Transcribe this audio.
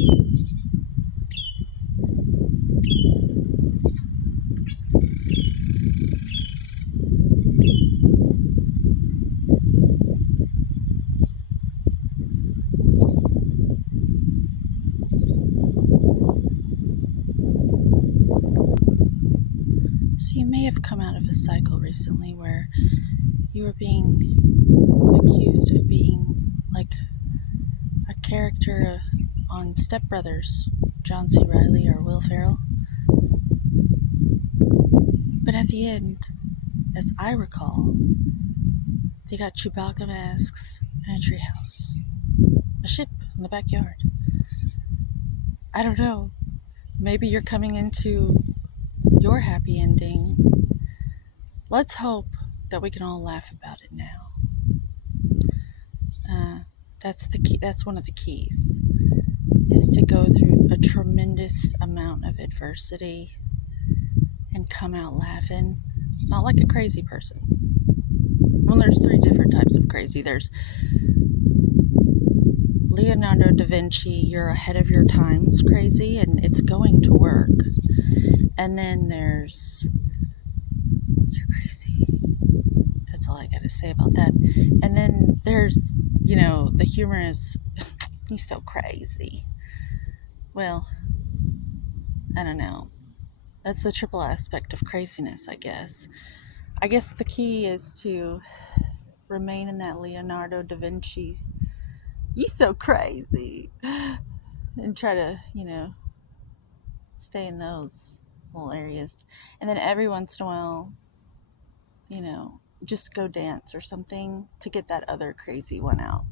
So you may have come out of a cycle recently where you were being accused of being like a character on Step Brothers, John C. Reilly or Will Ferrell. But at the end, as I recall, they got Chewbacca masks and a treehouse, a ship in the backyard. I don't know. Maybe you're coming into your happy ending. Let's hope that we can all laugh about it now. That's the key. That's one of the keys, is to go through a tremendous amount of adversity and come out laughing, not like a crazy person. Well, there's 3 different types of crazy. There's Leonardo da Vinci, you're ahead of your times crazy, and it's going to work. And then there's, you're crazy. That's all I gotta say about that. And then there's, the humor is, you're so crazy. Well, I don't know. That's the triple aspect of craziness, I guess. I guess the key is to remain in that Leonardo da Vinci, you so crazy, and try to, stay in those little areas. And then every once in a while, just go dance or something to get that other crazy one out.